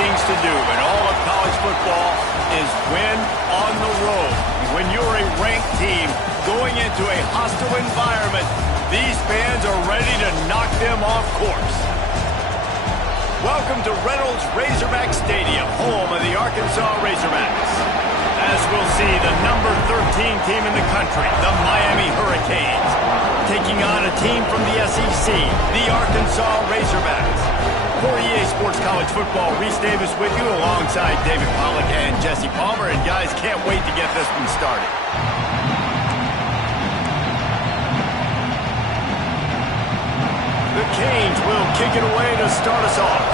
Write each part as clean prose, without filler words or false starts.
things to do in all of college football is win on the road. When you're a ranked team going into a hostile environment, these fans are ready to knock them off course. Welcome to Reynolds Razorback Stadium, home of the Arkansas Razorbacks. As we'll see, the number 13 team in the country, the Miami Hurricanes, taking on a team from the SEC, the Arkansas Razorbacks. For EA Sports College Football, Reese Davis with you alongside David Pollack and Jesse Palmer. And guys, can't wait to get this one started. The Canes will kick it away to start us off.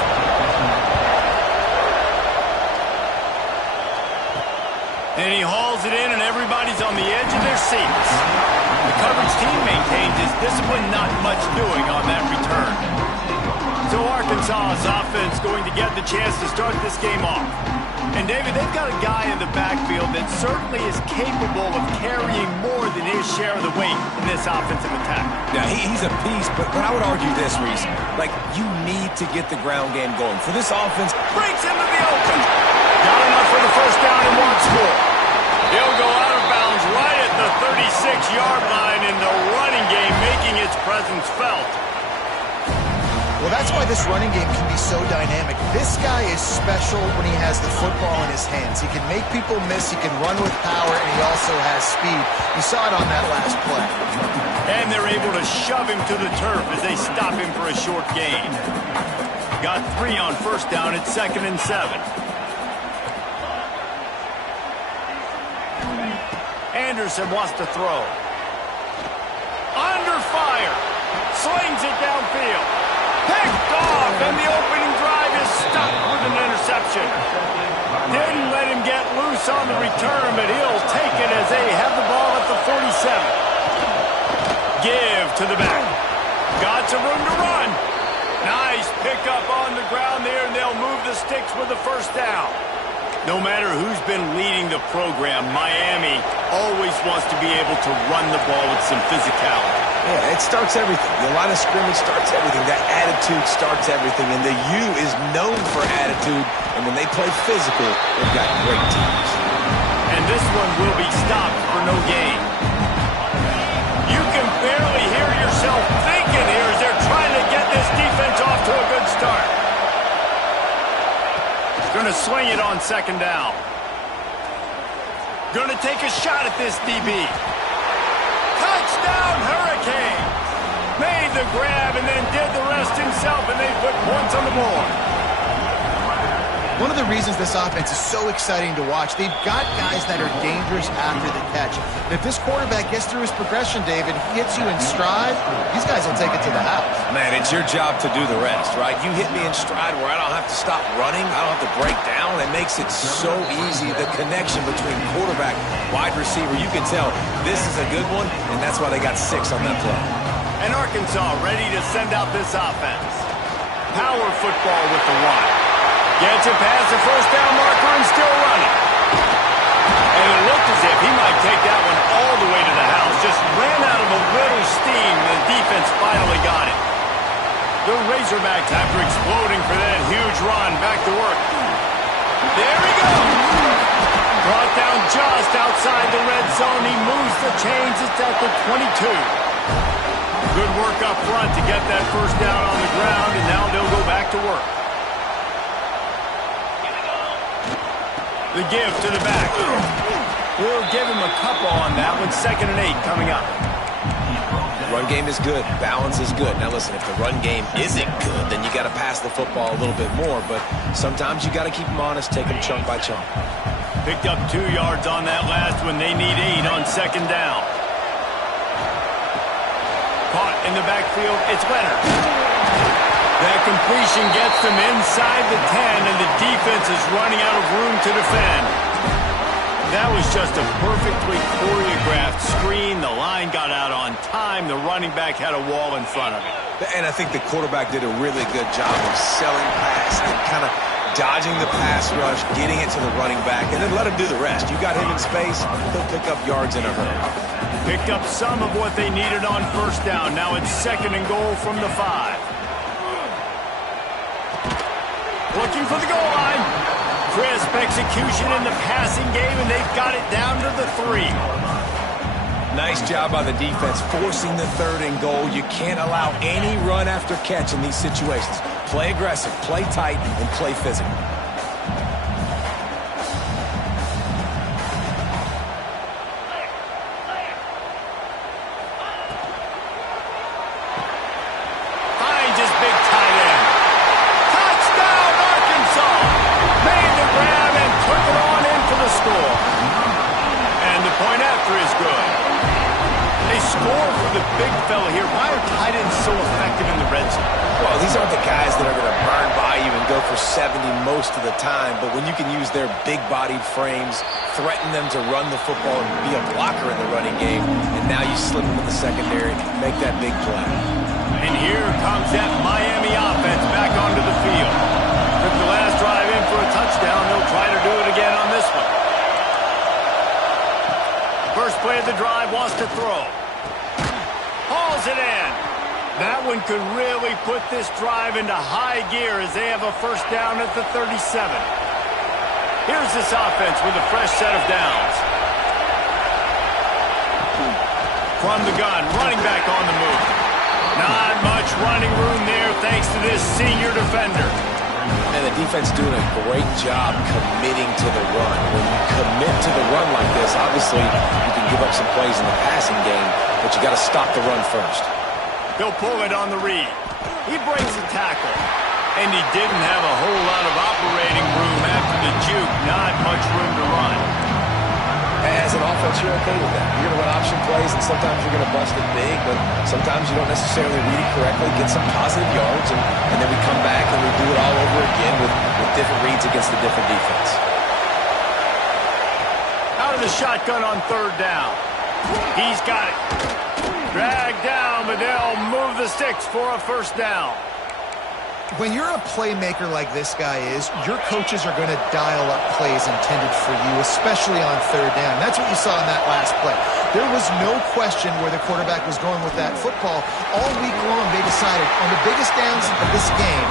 And he hauls it in, and everybody's on the edge of their seats. The coverage team maintains his discipline, not much doing on that return. So Arkansas's offense going to get the chance to start this game off. And David, they've got a guy in the backfield that certainly is capable of carrying more than his share of the weight in this offensive attack. Now, he's a piece, but I would argue this, Reese. Like, you need to get the ground game going. For this offense, breaks into the open. Got enough for the first down and one score. He'll go out of bounds right at the 36-yard line in the running game, making its presence felt. Well, that's why this running game can be so dynamic. This guy is special when he has the football in his hands. He can make people miss, he can run with power, and he also has speed. You saw it on that last play. And they're able to shove him to the turf as they stop him for a short gain. Got 3 on first down at 2nd and 7. Anderson wants to throw. Under fire. Slings it downfield. Picked off, and the opening drive is stuck with an interception. Didn't let him get loose on the return, but he'll take it as they have the ball at the 47. Give to the back. Got some room to run. Nice pickup on the ground there, and they'll move the sticks with the first down. No matter who's been leading the program, Miami always wants to be able to run the ball with some physicality. Yeah, it starts everything. The line of scrimmage starts everything. That attitude starts everything. And the U is known for attitude. And when they play physical, they've got great teams. And this one will be stopped for no gain. You can barely hear yourself thinking here as they're trying to get this defense off to a good start. Going to sling it on 2nd down. Going to take a shot at this DB. Touchdown, Hurricanes! Made the grab and then did the rest himself, and they put points on the board. One of the reasons this offense is so exciting to watch, they've got guys that are dangerous after the catch. And if this quarterback gets through his progression, David, he hits you in stride, these guys will take it to the house. Man, it's your job to do the rest, right? You hit me in stride where I don't have to stop running, I don't have to break down. It makes it so easy, the connection between quarterback, wide receiver. You can tell this is a good one, and that's why they got 6 on that play. And Arkansas ready to send out this offense. Power football with the one. Gets it past the first down marker and still running. And it looked as if he might take that one all the way to the house. Just ran out of a little steam, and the defense finally got it. The Razorbacks, after exploding for that huge run, back to work. There he goes. Brought down just outside the red zone. He moves the chains. It's at the 22. Good work up front to get that first down on the ground, and now they'll go back to work. The give to the back. We'll give him a couple on that one. 2nd and 8 coming up. Run game is good. Balance is good. Now listen, if the run game isn't good, then you got to pass the football a little bit more. But sometimes you got to keep them honest, take them chunk by chunk. Picked up 2 yards on that last one. They need 8 on 2nd down. Caught in the backfield. It's Leonard. That completion gets them inside the 10, and the defense is running out of room to defend. That was just a perfectly choreographed screen. The line got out on time. The running back had a wall in front of him. And I think the quarterback did a really good job of selling pass and kind of dodging the pass rush, getting it to the running back, and then let him do the rest. You got him in space, he'll pick up yards in a hurry. Picked up some of what they needed on first down. Now it's 2nd and goal from the 5. looking for the goal line. Crisp execution in the passing game, and they've got it down to the 3. Nice job by the defense, forcing the 3rd and goal. You can't allow any run after catch in these situations. Play aggressive, play tight, and play physical. Finds his big tight end. Touchdown, Arkansas! Made the grab and took it on in for the score. And the point after is good. They score for the big fella here. Why are tight ends so effective in the red zone? Well, these aren't the guys that are going to burn by you and go for 70 most of the time, but when you can use their big-bodied frames, threaten them to run the football and be a blocker in the running game, and now you slip them in the secondary, make that big play. And here comes that Miami offense back onto the field. Took the last drive in for a touchdown. They'll try to do it again on this one. First play of the drive wants to throw. Hauls it in. That one could really put this drive into high gear as they have a first down at the 37. Here's this offense with a fresh set of downs. From the gun, running back on the move. Not much running room there thanks to this senior defender. And the defense doing a great job committing to the run. When you commit to the run like this, obviously you can give up some plays in the passing game, but you got to stop the run first. He'll pull it on the read. He breaks the tackle. And he didn't have a whole lot of operating room after the juke. Not much room to run. As an offense, you're okay with that. You're going to run option plays, and sometimes you're going to bust it big, but sometimes you don't necessarily read it correctly, get some positive yards, and then we come back and we do it all over again with different reads against the different defense. Out of the shotgun on 3rd down. He's got it. Dragged down, but they'll move the sticks for a first down. When you're a playmaker like this guy is, your coaches are going to dial up plays intended for you, especially on 3rd down. That's what you saw in that last play. There was no question where the quarterback was going with that football. All week long, they decided on the biggest downs of this game,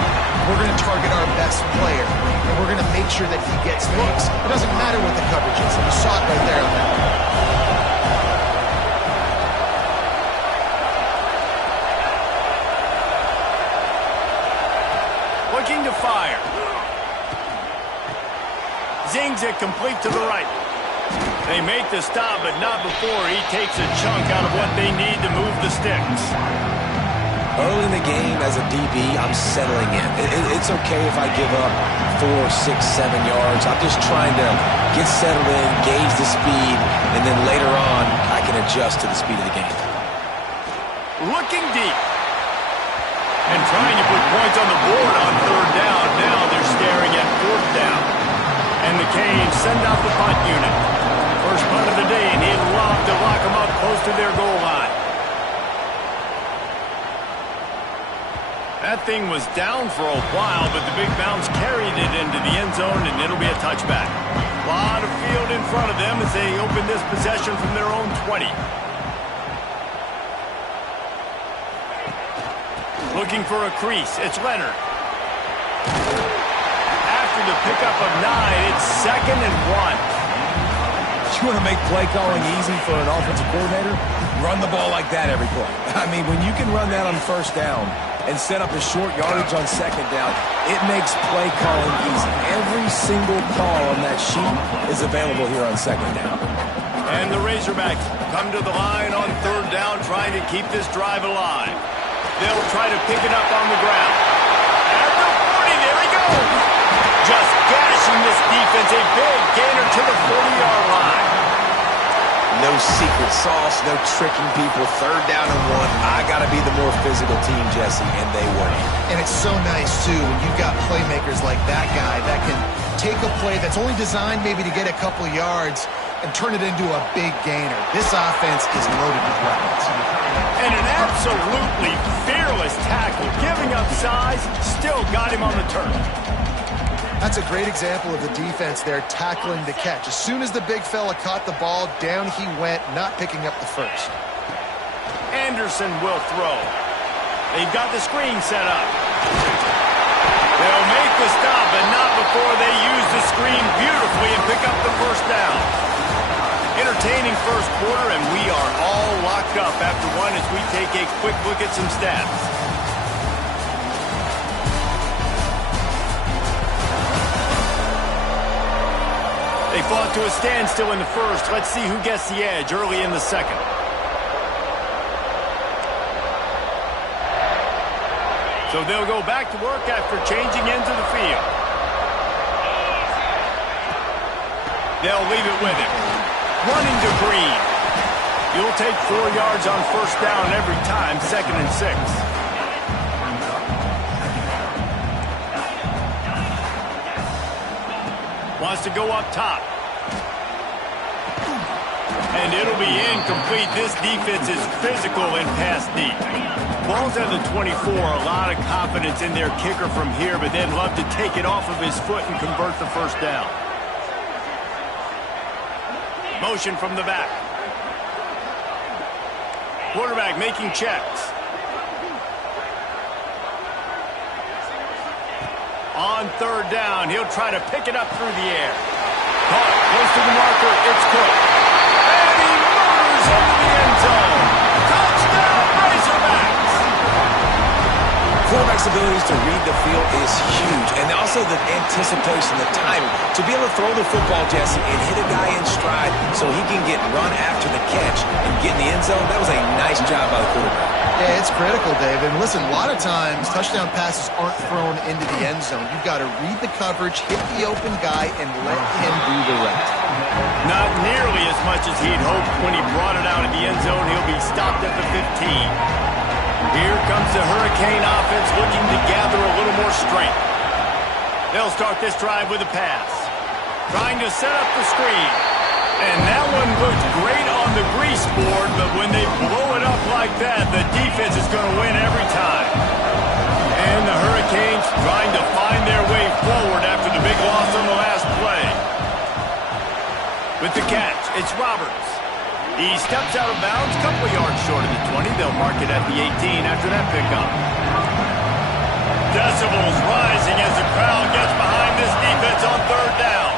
we're going to target our best player, and we're going to make sure that he gets looks. It doesn't matter what the coverage is. You saw it right there on that one. Looking to fire. Zings it complete to the right. They make the stop, but not before he takes a chunk out of what they need to move the sticks. Early in the game, as a DB, I'm settling in. It's okay if I give up 4, 6, 7 yards. I'm just trying to get settled in, gauge the speed, and then later on, I can adjust to the speed of the game. Looking deep. And trying to put points on the board on 3rd down. Now they're staring at 4th down. And the Canes send out the punt unit. First punt of the day, and he'd love to lock them up close to their goal line. That thing was down for a while, but the big bounce carried it into the end zone, and it'll be a touchback. A lot of field in front of them as they open this possession from their own 20. Looking for a crease. It's Leonard. After the pickup of 9, it's 2nd and 1. You want to make play calling easy for an offensive coordinator? Run the ball like that every play. I mean, when you can run that on 1st down and set up a short yardage on 2nd down, it makes play calling easy. Every single call on that sheet is available here on 2nd down. And the Razorbacks come to the line on 3rd down, trying to keep this drive alive. They'll try to pick it up on the ground. At the 40, there he goes. Just gashing this defense, a big gainer to the 40-yard line. No secret sauce, no tricking people. 3rd down and 1. I got to be the more physical team, Jesse, and they were. And it's so nice, too, when you've got playmakers like that guy that can take a play that's only designed maybe to get a couple yards and turn it into a big gainer. This offense is loaded with weapons. And an absolutely fearless tackle, giving up size, still got him on the turf. That's a great example of the defense there tackling the catch. As soon as the big fella caught the ball, down he went, not picking up the first. Anderson will throw. They've got the screen set up. They'll make the stop, but not before they use the screen beautifully and pick up the first down. Entertaining first quarter, and we are all locked up after one as we take a quick look at some stats. They fought to a standstill in the first. Let's see who gets the edge early in the second. So they'll go back to work after changing into the field. They'll leave it with him. Running to Green. You'll take 4 yards on first down every time, 2nd and 6. Wants to go up top. And it'll be incomplete. This defense is physical and pass deep. Ball's at the 24. A lot of confidence in their kicker from here, but they'd love to take it off of his foot and convert the first down. Motion from the back. Quarterback making checks. On third down, he'll try to pick it up through the air. Caught close to the marker. It's Cook. And he murders into the end zone. Touchdown, Razorbacks! Quarterback's abilities to read the field is huge, and also the anticipation, the timing. To be able to throw the football, Jesse, and hit a guy in stride so he can get run after the catch and get in the end zone, that was a nice job by the quarterback. Yeah, it's critical, David. And listen, a lot of times touchdown passes aren't thrown into the end zone. You've got to read the coverage, hit the open guy, and let him do the rest. Not nearly as much as he'd hoped when he brought it out of the end zone. He'll be stopped at the 15. Here comes the Hurricane offense looking to gather a little more strength. They'll start this drive with a pass. Trying to set up the screen. And that one looked great on the grease board, but when they blow it up like that, the defense is going to win every time. And the Hurricanes trying to find their way forward after the big loss on the last play. With the catch, it's Roberts. He steps out of bounds, a couple yards short of the 20. They'll mark it at the 18 after that pickup. Decibels rising as the crowd gets behind this defense on third down.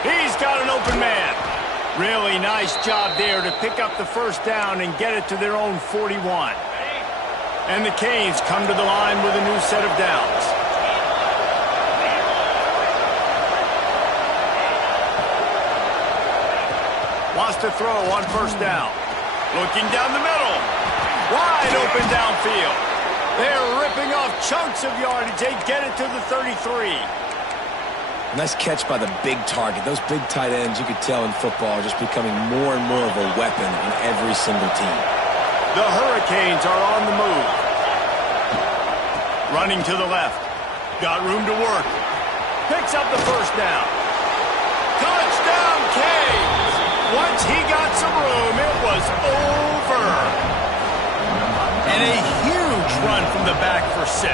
He's got an open man. Really nice job there to pick up the first down and get it to their own 41. And the Canes come to the line with a new set of downs. Wants to throw on first down. Looking down the middle. Wide open downfield. They're ripping off chunks of yardage. They get it to the 33. Nice catch by the big target. Those big tight ends, you could tell in football, are just becoming more and more of a weapon on every single team. The Hurricanes are on the move. Running to the left. Got room to work. Picks up the first down. Touchdown, Canes! Once he got some room, it was over. And a huge run from the back for 6.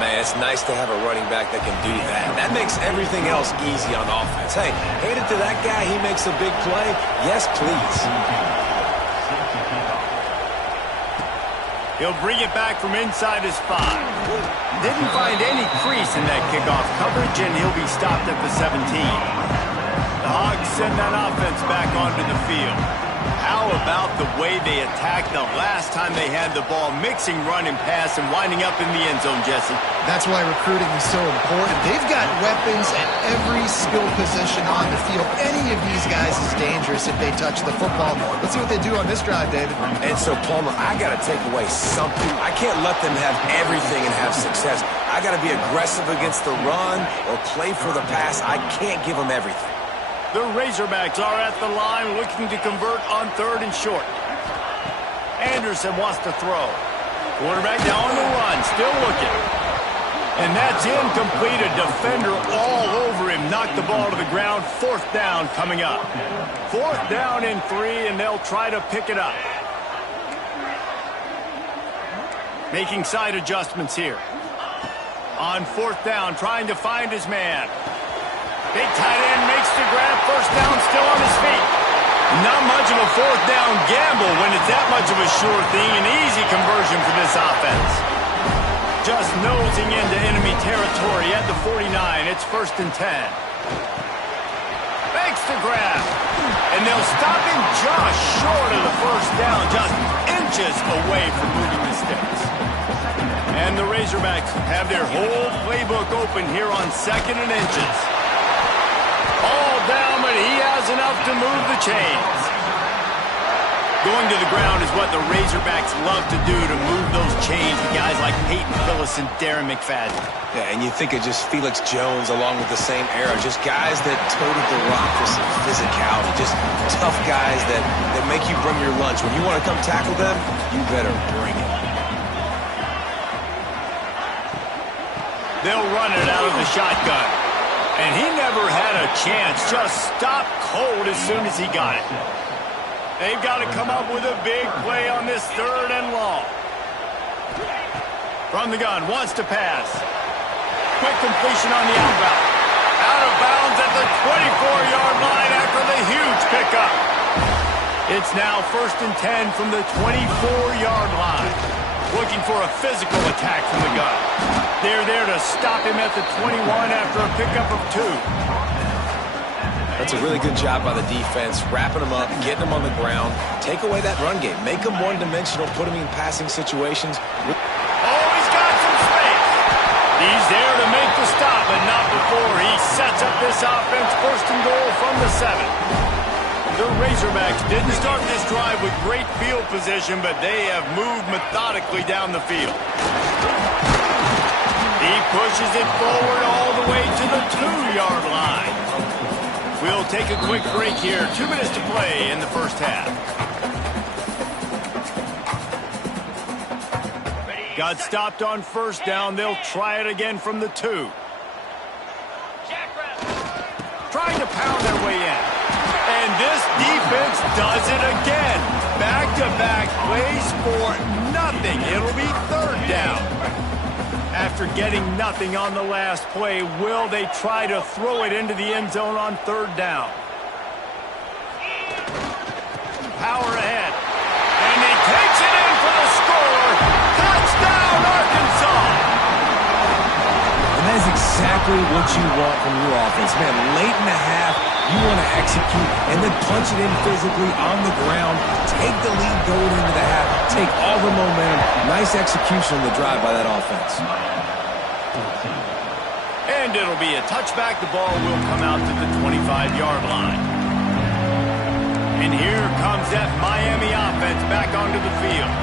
Man, it's nice to have a running back that can do that. That makes everything else easy on offense. Hey, hand it to that guy. He makes a big play. Yes, please. He'll bring it back from inside his 5. Didn't find any crease in that kickoff coverage, and he'll be stopped at the 17. The Hogs send that offense back onto the field. How about the way they attacked the last time they had the ball, mixing run and pass and winding up in the end zone, Jesse? That's why recruiting is so important. They've got weapons at every skill position on the field. Any of these guys is dangerous if they touch the football. Let's see what they do on this drive, David. And so, Palmer, I got to take away something. I can't let them have everything and have success. I got to be aggressive against the run or play for the pass. I can't give them everything. The Razorbacks are at the line looking to convert on third and short. Anderson wants to throw. Quarterback down on the run, still looking. And that's incomplete. A defender all over him. Knocked the ball to the ground. 4th down coming up. 4th down and 3, and they'll try to pick it up. Making side adjustments here. On 4th down, trying to find his man. Big tight end makes the grab. First down, still on his feet. Not much of a fourth down gamble when it's that much of a sure thing. An easy conversion for this offense. Just nosing into enemy territory at the 49. It's 1st and 10. Makes the grab. And they'll stop him just short of the first down. Just inches away from moving the sticks. And the Razorbacks have their whole playbook open here on 2nd and inches. All down, but he has enough to move the chains. Going to the ground is what the Razorbacks love to do, to move those chains with guys like Peyton Hillis and Darren McFadden. Yeah, and you think of just Felix Jones along with the same era, just guys that toted the rock for some physicality, just tough guys that make you bring your lunch. When you want to come tackle them, you better bring it. They'll run it out of the shotgun. And he never had a chance. Just stopped cold as soon as he got it. They've got to come up with a big play on this 3rd and long. From the gun, wants to pass. Quick completion on the outbound. Out of bounds at the 24-yard line after the huge pickup. It's now 1st and 10 from the 24-yard line. Looking for a physical attack from the gun. They're there to stop him at the 21 after a pickup of 2. That's a really good job by the defense, wrapping him up, getting him on the ground. Take away that run game. Make him one-dimensional, put him in passing situations. Oh, he's got some space. He's there to make the stop, but not before he sets up this offense. 1st and goal from the 7. The Razorbacks didn't start this drive with great field position, but they have moved methodically down the field. He pushes it forward all the way to the 2-yard line. We'll take a quick break here. 2 minutes to play in the first half. Got stopped on 1st down. They'll try it again from the 2. Trying to pound their way in. And this defense does it again. Back-to-back plays for nothing. It'll be 3rd down. After getting nothing on the last play, will they try to throw it into the end zone on 3rd down? Power ahead. And he takes it in for the score. Touchdown, Arkansas! And that is exactly what you want from your offense. Man, late in the half, you want to execute and then punch it in physically on the ground. Take the lead going into the half. Take all the momentum. Nice execution on the drive by that offense. And it'll be a touchback. The ball will come out to the 25-yard line. And here comes that Miami offense back onto the field.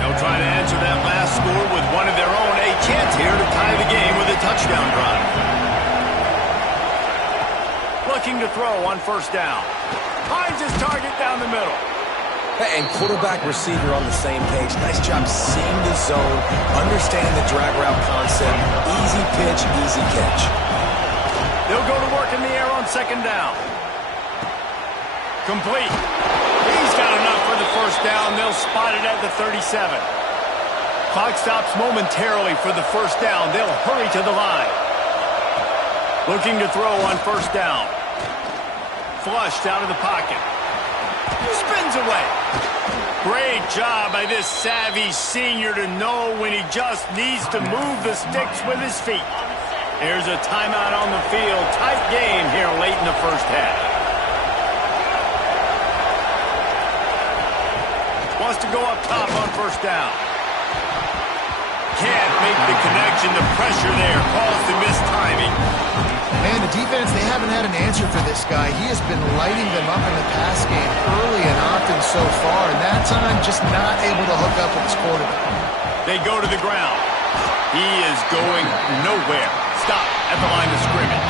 They'll try to answer that last score with one of their own. A chance here to tie the game with a touchdown drive. Looking to throw on 1st down. Finds his target down the middle. And quarterback receiver on the same page. Nice job seeing the zone, understanding the drag route concept. Easy pitch, easy catch. They'll go to work in the air on 2nd down. Complete. He's got enough for the 1st down. They'll spot it at the 37. Clock stops momentarily for the 1st down. They'll hurry to the line. Looking to throw on 1st down. Flushed out of the pocket. Spins away. Great job by this savvy senior to know when he just needs to move the sticks with his feet. Here's a timeout on the field. Tight game here late in the first half. Wants to go up top on 1st down. Can't make the connection. The pressure there caused the missed timing. Man, the defense, they haven't had an answer for this guy. He has been lighting them up in the pass game early and often so far, and that time just not able to hook up with his quarterback. They go to the ground. He is going nowhere. Stop at the line of scrimmage.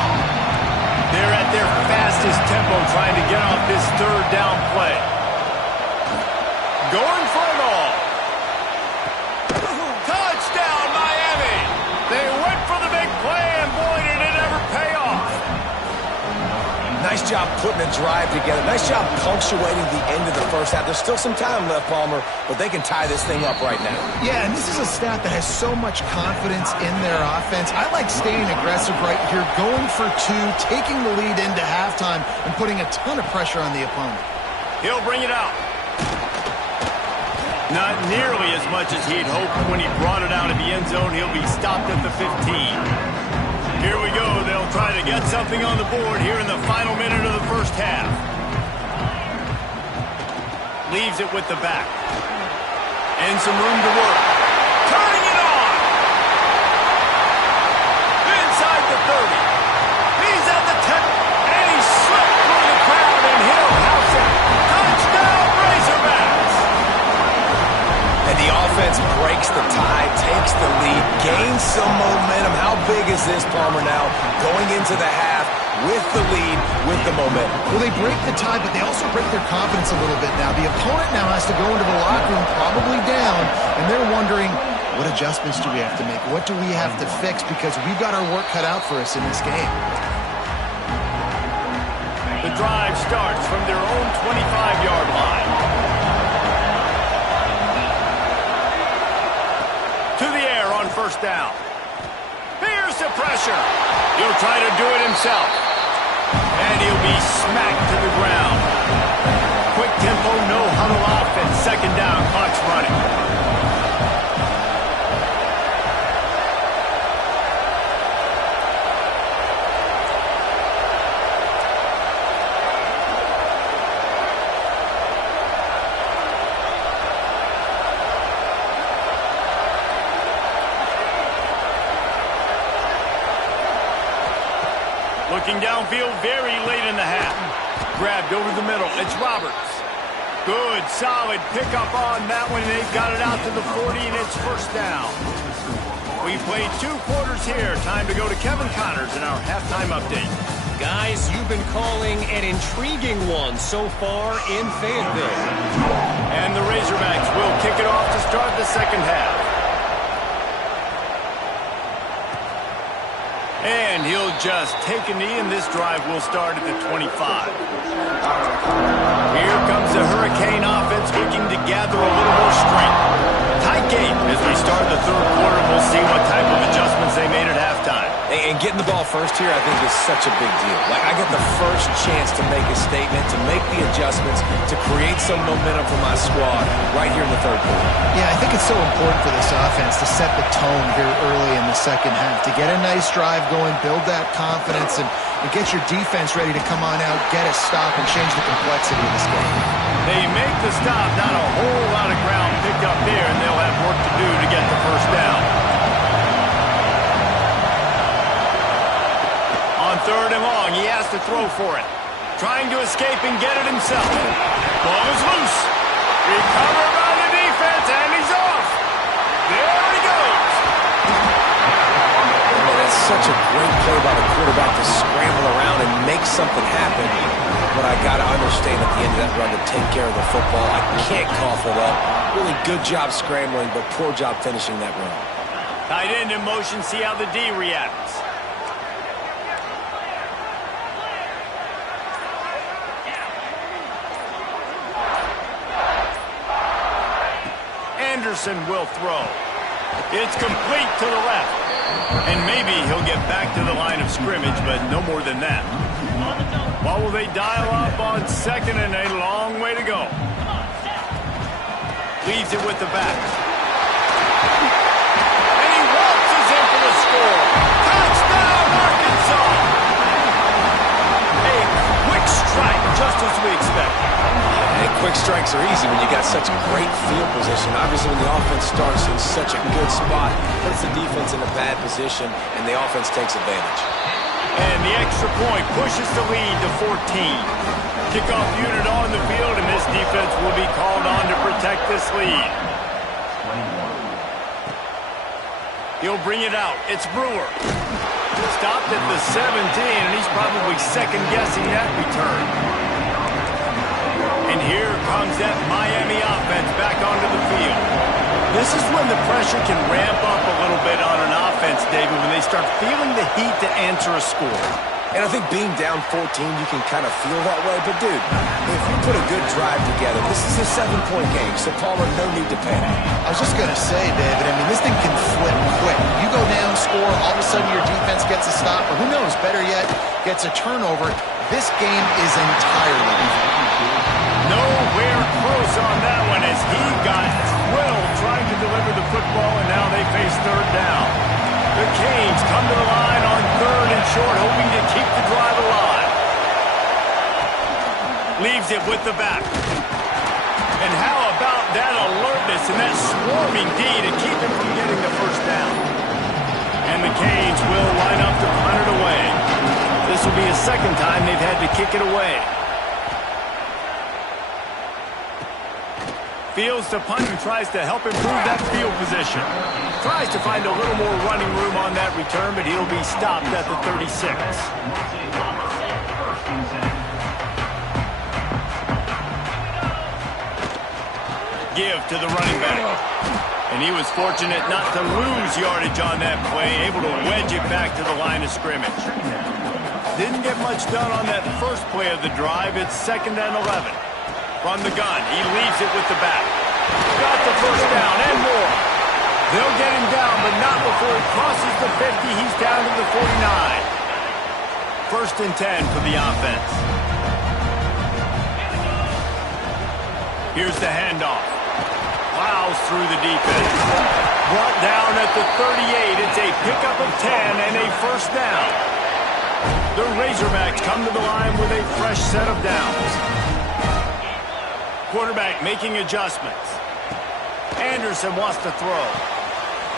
They're at their fastest tempo trying to get off this 3rd down play. Going for it all. Touchdown, Miami! They went for the big play, and boy, did it ever pay off. Nice job putting a drive together. Nice job punctuating the end of the first half. There's still some time left, Palmer, but they can tie this thing up right now. Yeah, and this is a staff that has so much confidence in their offense. I like staying aggressive right here, going for two, taking the lead into halftime, and putting a ton of pressure on the opponent. He'll bring it out. Not nearly as much as he'd hoped when he brought it out of the end zone. He'll be stopped at the 15. Here we go. They'll try to get something on the board here in the final minute of the first half. Leaves it with the back. And some room to work. Turning it on. Inside the 30. He's at the 10. And he slipped through the crowd and he'll house it. Touchdown, Razorbacks. And the offense breaks the tie, takes the lead, gains some momentum. How big is this, Palmer, now going into the half with the lead, with the momentum? Well, they break the tie, but they also break their confidence a little bit now. The opponent now has to go into the locker room probably down, and they're wondering, what adjustments do we have to make? What do we have to fix? Because we've got our work cut out for us in this game. The drive starts from their own 25-yard line. To the air on first down. Here's the pressure. He'll try to do it himself. And he'll be smacked to the ground. Quick tempo, no huddle offense. Second down, clock's running. Looking downfield very late in the half. Grabbed over the middle. It's Roberts. Good, solid pickup on that one. They've got it out to the 40, and it's first down. We've played 2 quarters here. Time to go to Kevin Connors in our halftime update. Guys, you've been calling an intriguing one so far in Fayetteville. And the Razorbacks will kick it off to start the second half. And he'll just take a knee, and this drive will start at the 25. Here comes the Hurricane offense looking to gather a little more strength. Tight game as we start the third quarter. We'll see what type of adjustments they made at halftime. And getting the ball first here, I think, is such a big deal. Like, I get the first chance to make a statement, to make the adjustments, to create some momentum for my squad right here in the third quarter. Yeah, I think it's so important for this offense to set the tone here early in the second half, to get a nice drive going, build that confidence, and get your defense ready to come on out, get a stop, and change the complexity of this game. They make the stop, not a whole lot of ground picked up there, and they'll have work to do to get the first down. On third and long, he has to throw for it. Trying to escape and get it himself. Ball is loose. Recovered by the defense, and he's off. There he goes. Well, that's such a great play by the quarterback to scramble around and make something happen. But I got to understand at the end of that run to take care of the football. I can't cough it up. Really good job scrambling, but poor job finishing that run. Tight end in motion, see how the D reacts. Anderson will throw. It's complete to the left. And maybe he'll get back to the line of scrimmage, but no more than that. What will they dial up on second, and a long way to go? Leaves it with the back. And he waltzes in for the score. Touchdown, Arkansas! A quick strike, just as we expected. And quick strikes are easy when you got such great field position. Obviously, when the offense starts in such a good spot, puts the defense in a bad position, and the offense takes advantage. And the extra point pushes the lead to 14. Kickoff unit on the field, and this defense will be called on to protect this lead. He'll bring it out. It's Brewer. Stopped at the 17, and he's probably second-guessing that return. And here comes that Miami offense back onto the field. This is when the pressure can ramp up a little bit on an offense, David, when they start feeling the heat to answer a score. And I think being down 14, you can kind of feel that way. But, dude, if you put a good drive together, this is a 7-point game, so Palmer, no need to panic. I was just going to say, David, I mean, this thing can flip quick. You go down, score, all of a sudden your defense gets a stop, or who knows, better yet, gets a turnover. This game is entirely different. Nowhere close on that one as he got thrilled trying to deliver the football, and now they face third down. The Canes come to the line on 3rd and short, hoping to keep the drive alive. Leaves it with the back. And how about that alertness and that swarming D to keep him from getting the first down? And the Canes will line up to punt it away. This will be a second time they've had to kick it away. Fields to punt and tries to help improve that field position. Tries to find a little more running room on that return, but he'll be stopped at the 36. Give to the running back. And he was fortunate not to lose yardage on that play, able to wedge it back to the line of scrimmage. Didn't get much done on that first play of the drive. It's 2nd and 11. From the gun, he leaves it with the back. Got the first down and more. They'll get him down, but not before he crosses the 50. He's down to the 49. 1st and 10 for the offense. Here's the handoff. Plows through the defense. Brought down at the 38. It's a pickup of 10 and a first down. The Razorbacks come to the line with a fresh set of downs. Quarterback making adjustments. Anderson wants to throw.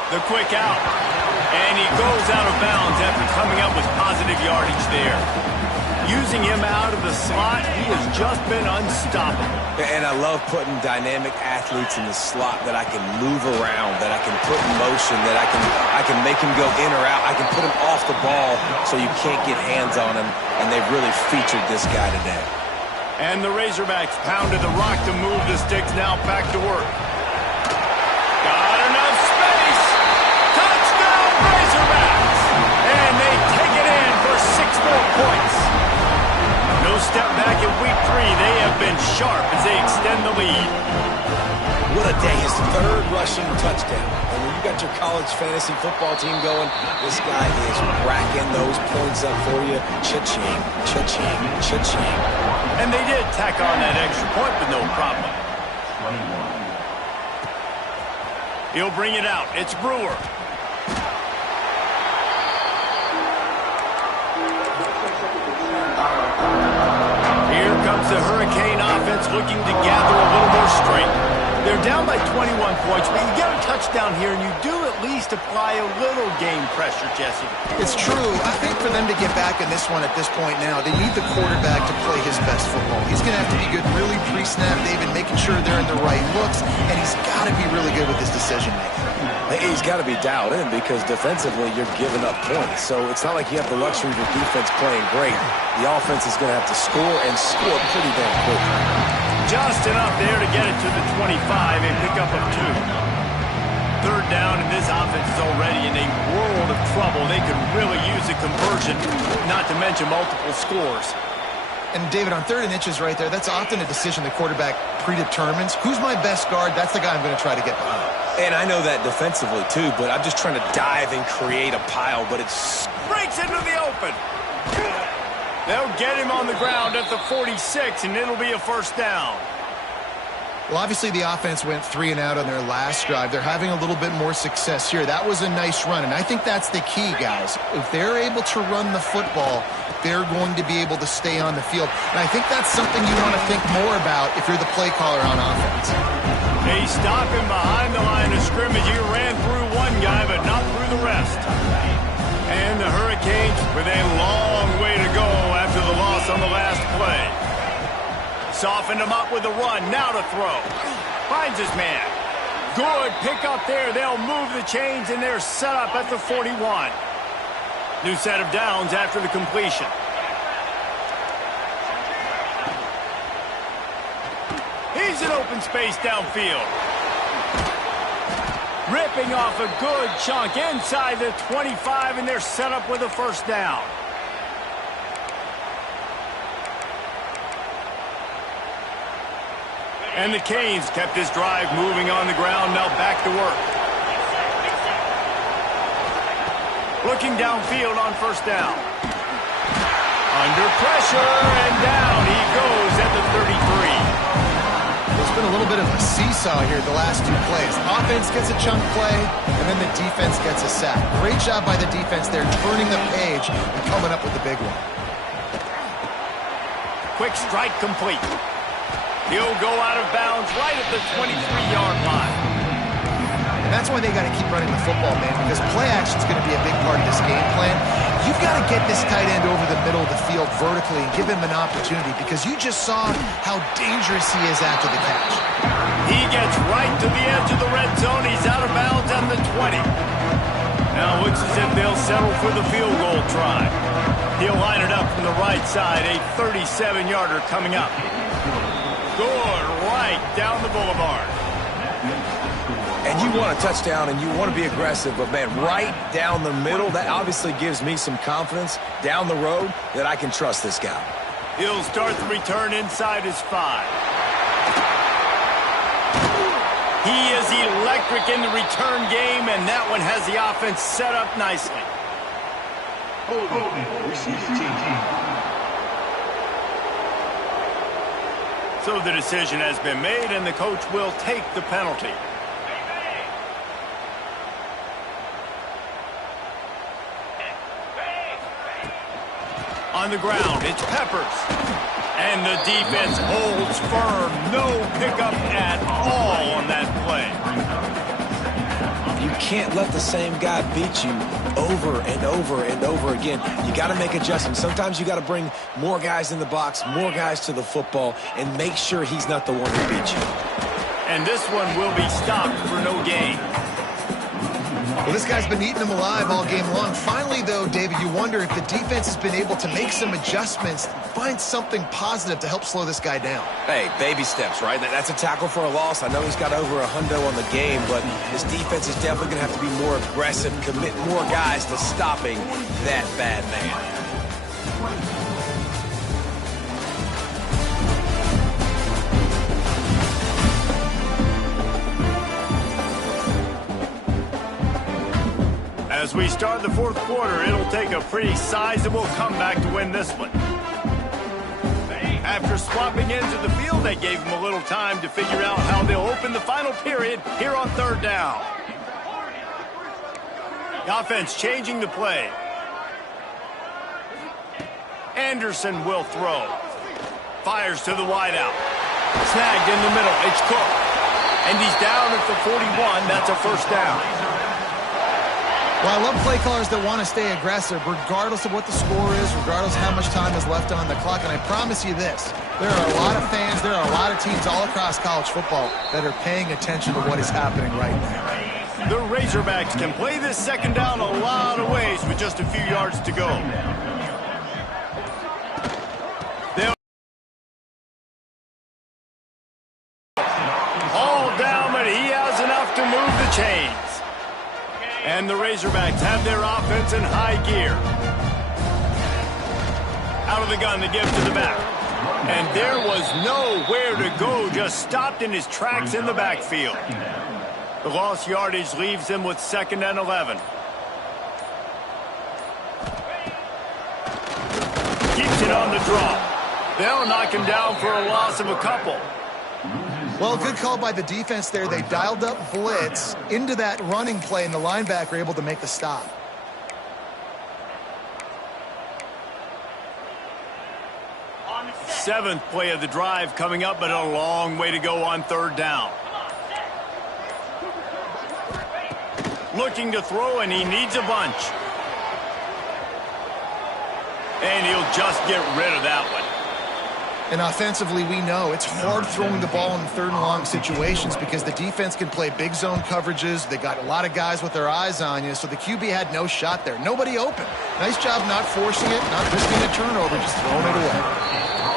The quick out. And he goes out of bounds after coming up with positive yardage there. Using him out of the slot, he has just been unstoppable. And I love putting dynamic athletes in the slot that I can move around, that I can put in motion, that I can make him go in or out. I can put him off the ball so you can't get hands on him, and they've really featured this guy today. And the Razorbacks pounded the rock to move the sticks, now back to work. Got enough space. Touchdown, Razorbacks! And they take it in for 6 more points. No step back in week 3. They have been sharp as they extend the lead. What a day. His 3rd rushing touchdown. And when you got your college fantasy football team going, this guy is racking those points up for you. Cha-ching, cha-ching, cha-ching. And they did tack on that extra point with no problem. He'll bring it out. It's Brewer. Here comes the Hurricane offense looking to gather a little more strength. They're down by 21 points, but you get a touchdown here, and you do at least apply a little game pressure, Jesse. It's true. I think for them to get back in this one at this point now, they need the quarterback to play his best football. He's going to have to be good really pre-snap, David, making sure they're in the right looks, and he's got to be really good with his decision-making. He's got to be dialed in because defensively you're giving up points. So it's not like you have the luxury of your defense playing great. The offense is going to have to score and score pretty damn quickly. Just enough there to get it to the 25 and pick up of 2. 3rd down, and this offense is already in a world of trouble. They could really use a conversion, not to mention multiple scores. And, David, on 3rd and inches right there, that's often a decision the quarterback predetermines. Who's my best guard? That's the guy I'm going to try to get behind. And I know that defensively, too, but I'm just trying to dive and create a pile, but it's... Breaks into the open. They'll get him on the ground at the 46, and it'll be a first down. Well, obviously the offense went 3 and out on their last drive. They're having a little bit more success here. That was a nice run, and I think that's the key, guys. If they're able to run the football, they're going to be able to stay on the field. And I think that's something you want to think more about if you're the play caller on offense. They stop him behind the line of scrimmage. He ran through one guy, but not through the rest. And the Hurricanes with a long way to go after the loss on the last play. Softened him up with a run. Now to throw. Finds his man. Good pick up there. They'll move the chains, and they're set up at the 41. New set of downs after the completion. He's in open space downfield. Ripping off a good chunk inside the 25, and they're set up with a first down. And the Canes kept this drive moving on the ground. Now back to work. Looking downfield on first down. Under pressure, and down he goes at the 33. It's been a little bit of a seesaw here the last two plays. Offense gets a chunk play, and then the defense gets a sack. Great job by the defense there, turning the page and coming up with the big one. Quick strike complete. He'll go out of bounds right at the 23-yard line. And that's why they got to keep running the football, man, because play action is going to be a big part of this game plan. You've got to get this tight end over the middle of the field vertically and give him an opportunity, because you just saw how dangerous he is after the catch. He gets right to the edge of the red zone. He's out of bounds at the 20. Now it looks as if they'll settle for the field goal try. He'll line it up from the right side, a 37-yarder coming up. Good right down the boulevard. And you want a touchdown and you want to be aggressive, but, man, right down the middle, that obviously gives me some confidence down the road that I can trust this guy. He'll start the return inside his 5. He is electric in the return game, and that one has the offense set up nicely. So the decision has been made, and the coach will take the penalty. On the ground, it's Peppers. And the defense holds firm. No pickup at all on that play. You can't let the same guy beat you over and over and over again. You got to make adjustments. Sometimes you got to bring more guys in the box, more guys to the football, and make sure he's not the one who beat you. And this one will be stopped for no gain. Well, this guy's been eating them alive all game long. Finally, though, David, you wonder if the defense has been able to make some adjustments, find something positive to help slow this guy down. Hey, baby steps, right? That's a tackle for a loss. I know he's got over $100 on the game, but his defense is definitely going to have to be more aggressive, commit more guys to stopping that bad man. As we start the fourth quarter, it'll take a pretty sizable comeback to win this one. After swapping into the field, they gave him a little time to figure out how they'll open the final period here on third down. The offense changing the play. Anderson will throw. Fires to the wideout. Snagged in the middle. It's Cook. And he's down at the 41. That's a first down. Well, I love play callers that want to stay aggressive regardless of what the score is, regardless of how much time is left on the clock. And I promise you this, there are a lot of fans, there are a lot of teams all across college football that are paying attention to what is happening right now. The Razorbacks can play this second down a lot of ways with just a few yards to go. All down, but he has enough to move the chains. And the Razorbacks have their offense in high gear. Out of the gun, the give to the back. And there was nowhere to go, just stopped in his tracks in the backfield. The lost yardage leaves him with 2nd and 11. Keeps it on the draw. They'll knock him down for a loss of a couple. Well, good call by the defense there. They dialed up blitz into that running play, and the linebacker able to make the stop. Seventh play of the drive coming up, but a long way to go on third down. Looking to throw, and he needs a bunch. And he'll just get rid of that one. And offensively, we know it's hard throwing the ball in third and long situations because the defense can play big zone coverages. They got a lot of guys with their eyes on you, so the QB had no shot there. Nobody open. Nice job not forcing it, not risking a turnover, just throwing it away.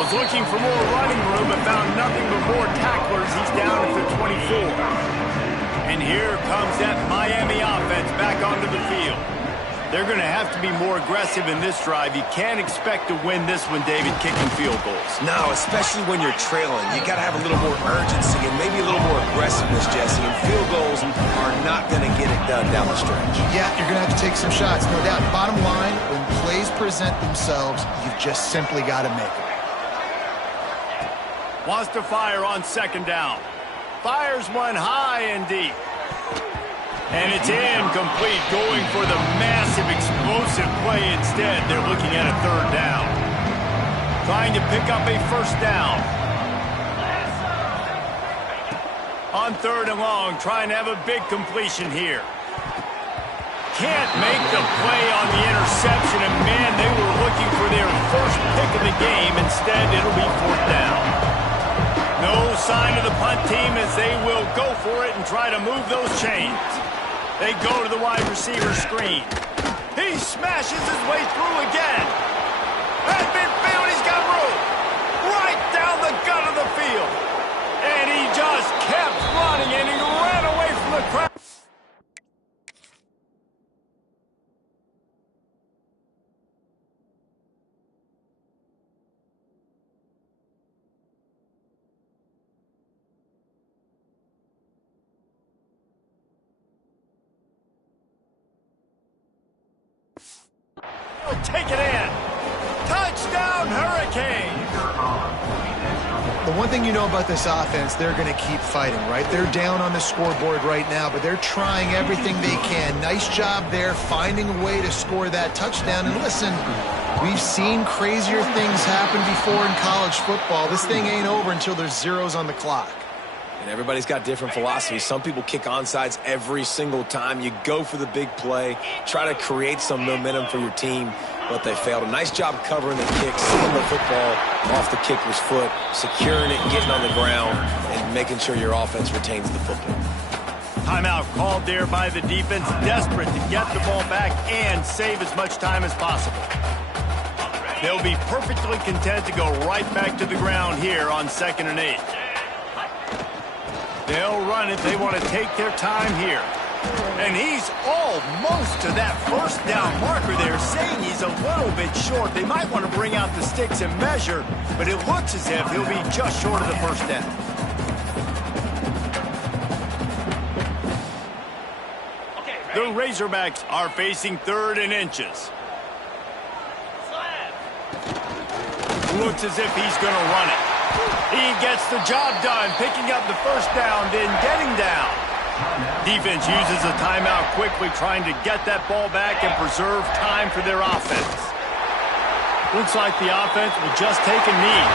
Was looking for more running room but found nothing but more tacklers. He's down at the 24. And here comes that Miami offense back onto the field. They're going to have to be more aggressive in this drive. You can't expect to win this one, David, kicking field goals. No, especially when you're trailing. You got to have a little more urgency and maybe a little more aggressiveness, Jesse. And field goals are not going to get it done down the stretch. Yeah, you're going to have to take some shots, no doubt. Bottom line, when plays present themselves, you've just simply got to make them. Wants to fire on second down. Fires one high and deep. And it's incomplete, going for the massive explosive play instead. They're looking at a third down. Trying to pick up a first down. On third and long, trying to have a big completion here. Can't make the play on the interception, and man, they were looking for their first pick of the game. Instead, it'll be fourth down. No sign of the punt team as they will go for it and try to move those chains. They go to the wide receiver screen. He smashes his way through again. At midfield, he's got room. Right down the gut of the field. And he just kept running, and he ran away from the crowd. Take it in. Touchdown, Hurricane. The one thing you know about this offense, they're going to keep fighting, right? They're down on the scoreboard right now, but they're trying everything they can. Nice job there, finding a way to score that touchdown. And listen, we've seen crazier things happen before in college football. This thing ain't over until there's zeros on the clock. And everybody's got different philosophies. Some people kick onsides every single time. You go for the big play, try to create some momentum for your team, but they failed. A nice job covering the kick, seeing the football off the kicker's foot, securing it, getting on the ground, and making sure your offense retains the football. Timeout called there by the defense, desperate to get the ball back and save as much time as possible. They'll be perfectly content to go right back to the ground here on 2nd and 8. They'll run it. They want to take their time here. And he's almost to that first down marker there, saying he's a little bit short. They might want to bring out the sticks and measure, but it looks as if he'll be just short of the first down. The Razorbacks are facing 3rd and inches. Looks as if he's going to run it. He gets the job done, picking up the first down, then getting down. Defense uses a timeout quickly, trying to get that ball back and preserve time for their offense. Looks like the offense will just take a knee.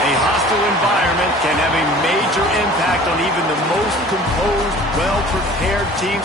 A hostile environment can have a major impact on even the most composed, well-prepared team.